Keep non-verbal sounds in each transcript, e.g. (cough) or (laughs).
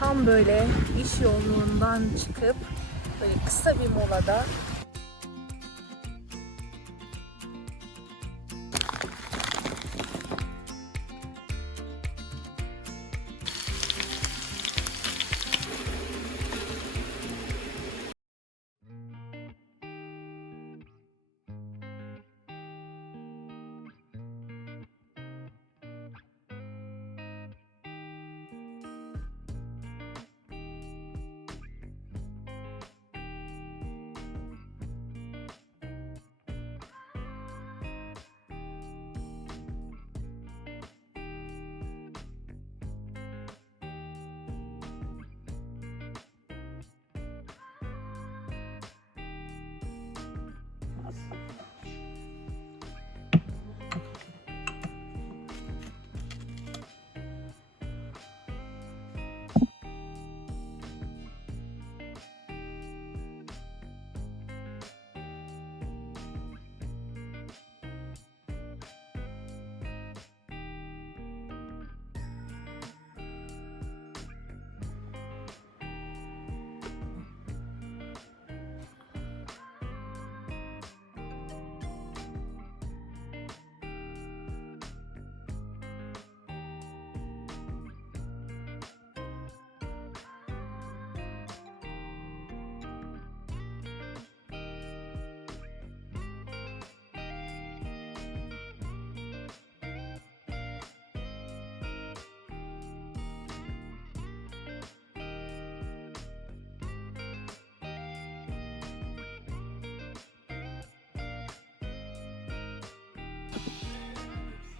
Tam böyle iş yoğunluğundan çıkıp böyle kısa bir molada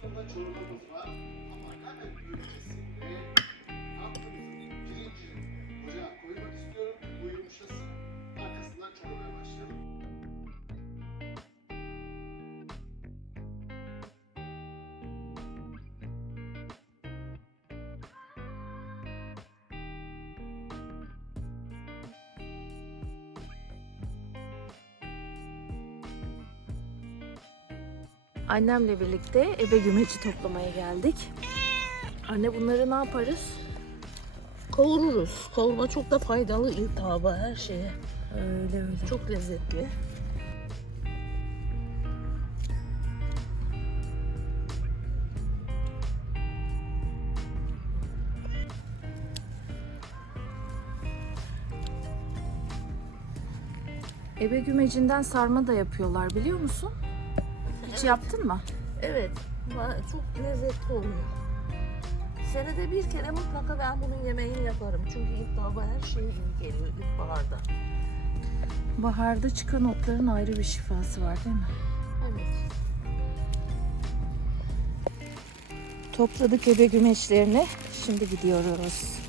Burada çorbamız var ama hemen öncesinde Annemle birlikte ebe gümeci toplamaya geldik. Anne bunları ne yaparız? Kavururuz. Kavurma çok da faydalı iltihaba her şeye. Öyle öyle. Çok lezzetli. Ebe gümecinden sarma da yapıyorlar biliyor musun? Hiç yaptın mı? Evet. Çok lezzetli oluyor. Senede bir kere mutlaka ben bunun yemeğini yaparım. Çünkü iltihaba her şey iyi geliyor ilkbaharda. Baharda çıkan otların ayrı bir şifası var değil mi? Evet. Topladık ebe gümeçlerini. Şimdi gidiyoruz.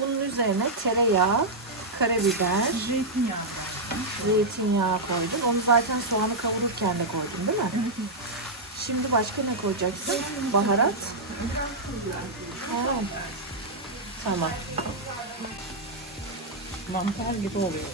Bunun üzerine tereyağı, karabiber, Zeytinyağı. zeytinyağı koydum. Onu zaten soğanı kavururken de koydum değil mi? Şimdi başka ne koyacaksın? Baharat. Ha. Tamam. Mantar gibi oluyor.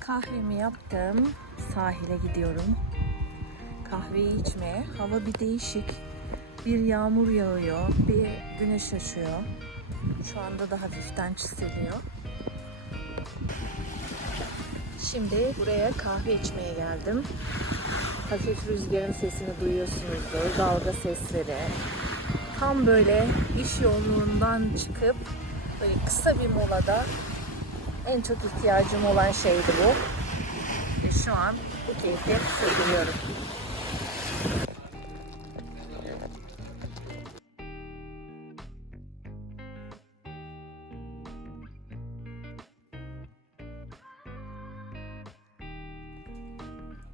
Kahvemi yaptım. Sahile gidiyorum. Kahveyi içmeye. Hava bir değişik. Bir yağmur yağıyor, bir güneş açıyor. Şu anda da hafiften çiseliyor. Şimdi buraya kahve içmeye geldim. Hafif rüzgarın sesini duyuyorsunuzdur, dalga sesleri. Tam böyle iş yoğunluğundan çıkıp böyle kısa bir molada en çok ihtiyacım olan şeydi bu. Ve şu an bu keyfi sürdürüyorum.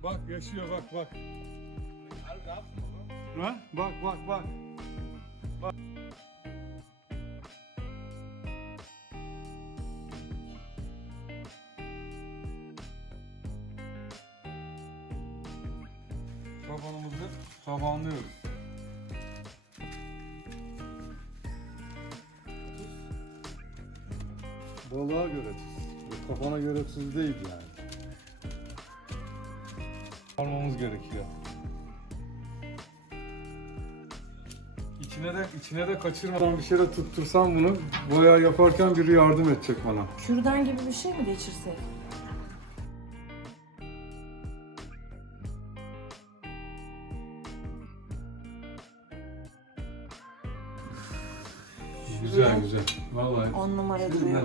Bak yaşıyor bak bak. Ha? Bak bak bak. Tabanımızı tabanlıyoruz. Balığa göre tuz. Kafana göre tuz değil yani. Almamız gerekiyor. İçine de içine de kaçırmadan bir şeyle tuttursam bunu boya yaparken biri yardım edecek bana. Kürdan gibi bir şey mi geçirsek? Güzel. Vallahi. On numara duruyor.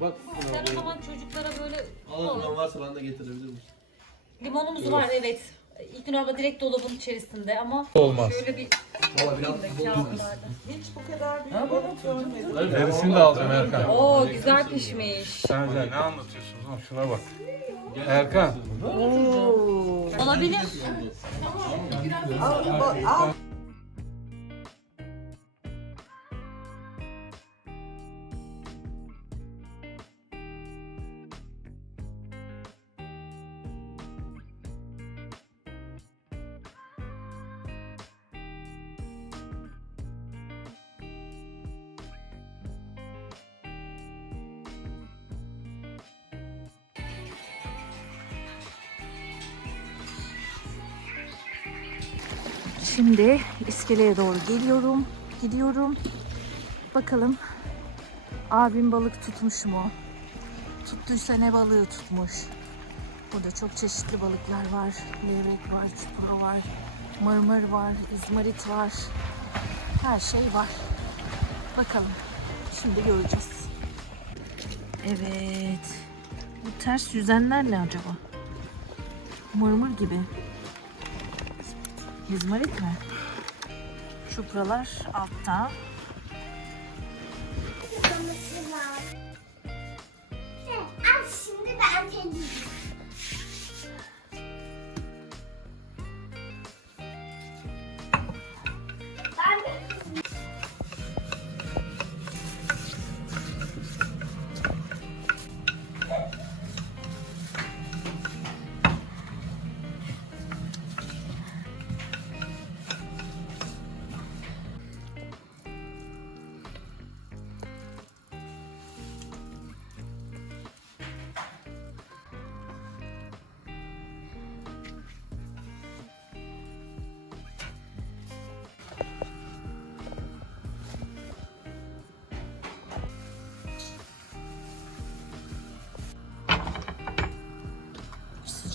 Bak Sen o zaman çocuklara böyle Alırım varsa ben de getirebilir misin? limonumuz var evet. İlknur abla direkt dolabın içerisinde ama Olmaz. şöyle bir Valla biraz. Hiç bu kadar büyük balık görmedim. Gerisini de alacağım Erkan. Oo güzel pişmiş. Sen sen ne anlatıyorsun lan şuna bak. Erkan. Olabilir. Şimdi iskeleye doğru geliyorum. Gidiyorum. Bakalım abim balık tutmuş mu? Tuttuysa ne balığı tutmuş? Burada çok çeşitli balıklar var. Levrek var, çupra var, mırmır var, izmarit var. Her şey var. Bakalım. Şimdi göreceğiz. Evet. Bu ters yüzenler ne acaba? Mırmır gibi. İzmarit mi? Çupralar altta. Al şimdi ben temizleyeyim.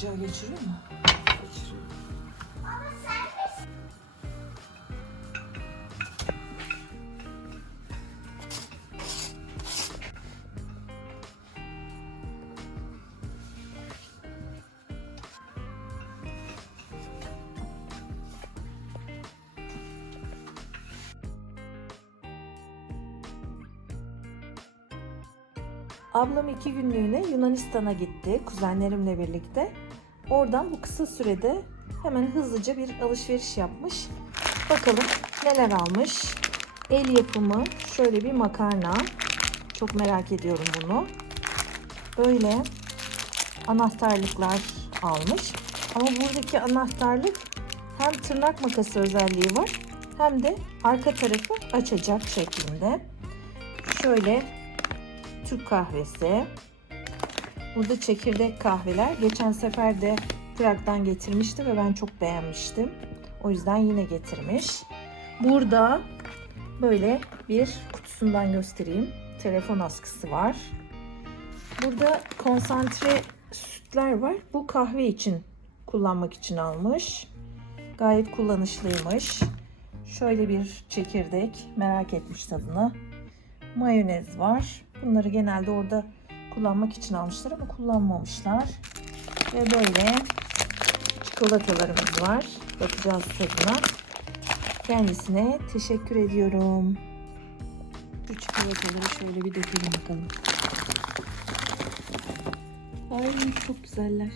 Sıcağı geçiriyor mu? Ablam iki günlüğüne Yunanistan'a gitti kuzenlerimle birlikte. Oradan bu kısa sürede hemen hızlıca bir alışveriş yapmış. Bakalım neler almış. El yapımı şöyle bir makarna. Çok merak ediyorum bunu. Böyle anahtarlıklar almış. Ama buradaki anahtarlık hem tırnak makası özelliği var hem de arka tarafı açacak şeklinde. Şöyle Türk kahvesi. Burada çekirdek kahveler. Geçen sefer de Prag'dan getirmişti ve ben çok beğenmiştim. O yüzden yine getirmiş. Burada böyle bir kutusundan göstereyim. Telefon askısı var. Burada konsantre sütler var. Bu kahve için kullanmak için almış. Gayet kullanışlıymış. Şöyle bir çekirdek. Merak etmiş tadını. Mayonez var. Bunları genelde orada kullanmak için almışlar ama kullanmamışlar. Ve böyle çikolatalarımız var. Bakacağız tadına. Kendisine teşekkür ediyorum. Bu çikolataları şöyle bir dökelim bakalım. Ay çok güzeller.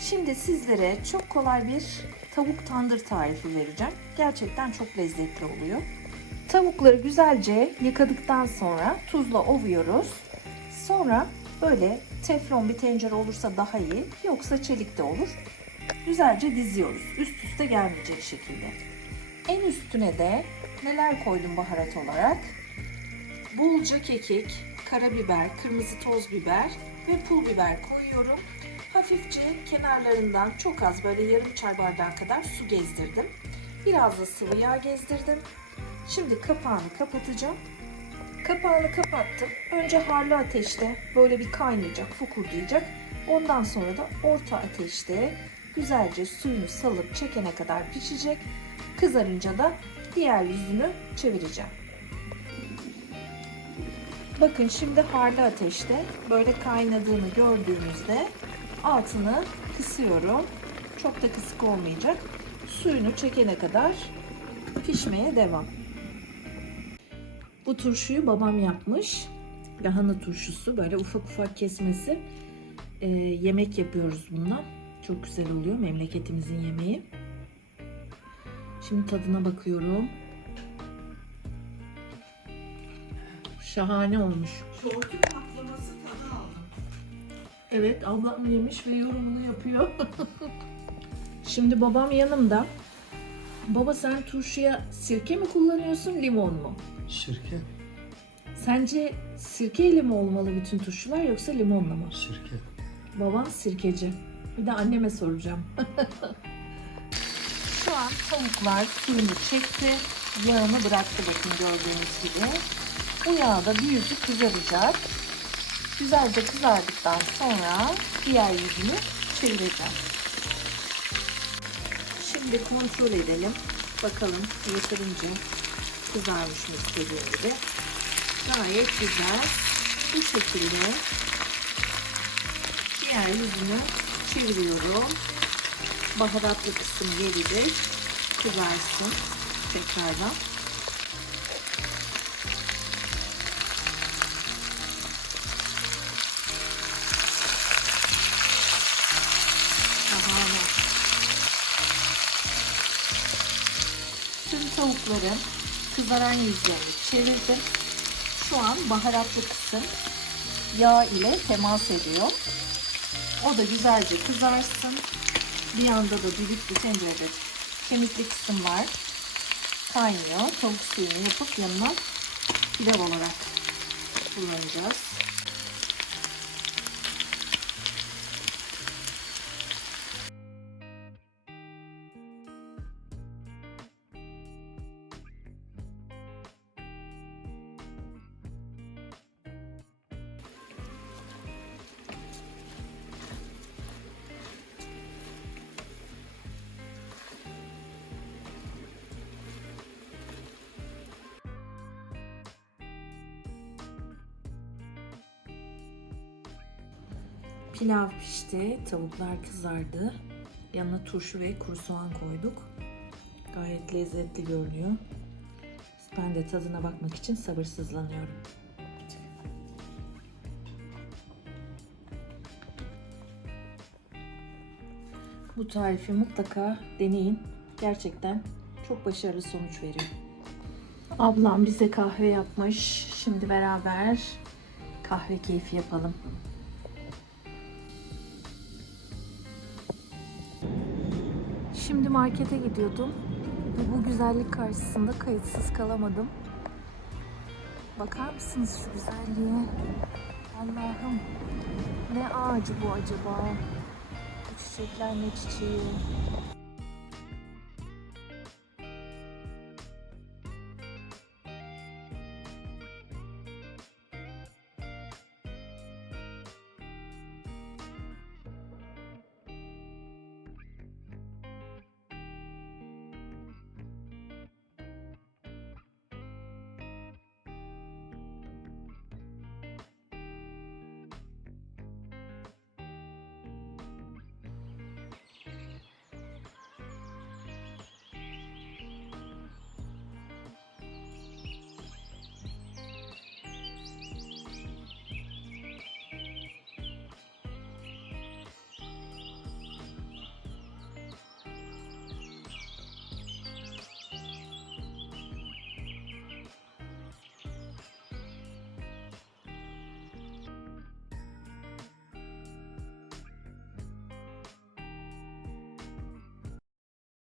Şimdi sizlere çok kolay bir tavuk tandır tarifi vereceğim. Gerçekten çok lezzetli oluyor. Tavukları güzelce yıkadıktan sonra tuzla ovuyoruz. Sonra böyle teflon bir tencere olursa daha iyi. Yoksa çelik de olur. Güzelce diziyoruz. Üst üste gelmeyecek şekilde. En üstüne de neler koydum baharat olarak? Bolca kekik, karabiber, kırmızı toz biber ve pul biber koyuyorum. Hafifçe kenarlarından çok az böyle yarım çay bardağı kadar su gezdirdim. Biraz da sıvı yağ gezdirdim. Şimdi kapağını kapatacağım. Kapağını kapattım. Önce harlı ateşte böyle bir kaynayacak, fokurdayacak. Ondan sonra da orta ateşte güzelce suyunu salıp çekene kadar pişecek. Kızarınca da diğer yüzünü çevireceğim. Bakın şimdi harlı ateşte böyle kaynadığını gördüğümüzde altını kısıyorum. Çok da kısık olmayacak. Suyunu çekene kadar pişmeye devam. Bu turşuyu babam yapmış. Lahana turşusu böyle ufak ufak kesmesi. Ee, yemek yapıyoruz bununla. Çok güzel oluyor memleketimizin yemeği. Şimdi tadına bakıyorum. Şahane olmuş. Evet ablam yemiş ve yorumunu yapıyor. (laughs) Şimdi babam yanımda. Baba sen turşuya sirke mi kullanıyorsun limon mu? Sirke, Sence sirkeyle mi olmalı bütün turşular yoksa limonla mı? sirke. Babam sirkeci. Bir de anneme soracağım. (laughs) Şu an tavuklar suyunu çekti. Yağını bıraktı bakın gördüğünüz gibi. Bu yağda bir yüzü kızaracak. Güzelce kızardıktan sonra diğer yüzünü çevireceğim. Şimdi kontrol edelim. Bakalım yeterince kızarmış mı istediğim gibi. Gayet güzel. Bu şekilde diğer yüzünü çeviriyorum. Baharatlı kısım gelecek. Kızarsın tekrardan. Tavukların kızaran yüzlerini çevirdim. Şu an baharatlı kısım yağ ile temas ediyor. O da güzelce kızarsın. Bir yanda da düdük bir tencerede kemikli kısım var. Kaynıyor. Tavuk suyunu yapıp yanına pilav olarak kullanacağız. Pilav pişti, tavuklar kızardı. Yanına turşu ve kuru soğan koyduk. Gayet lezzetli görünüyor. Ben de tadına bakmak için sabırsızlanıyorum. Bu tarifi mutlaka deneyin. Gerçekten çok başarılı sonuç veriyor. Ablam bize kahve yapmış. Şimdi beraber kahve keyfi yapalım. Markete gidiyordum ve bu güzellik karşısında kayıtsız kalamadım. Bakar mısınız şu güzelliğe? Allah'ım ne ağacı bu acaba? Bu çiçekler ne çiçeği?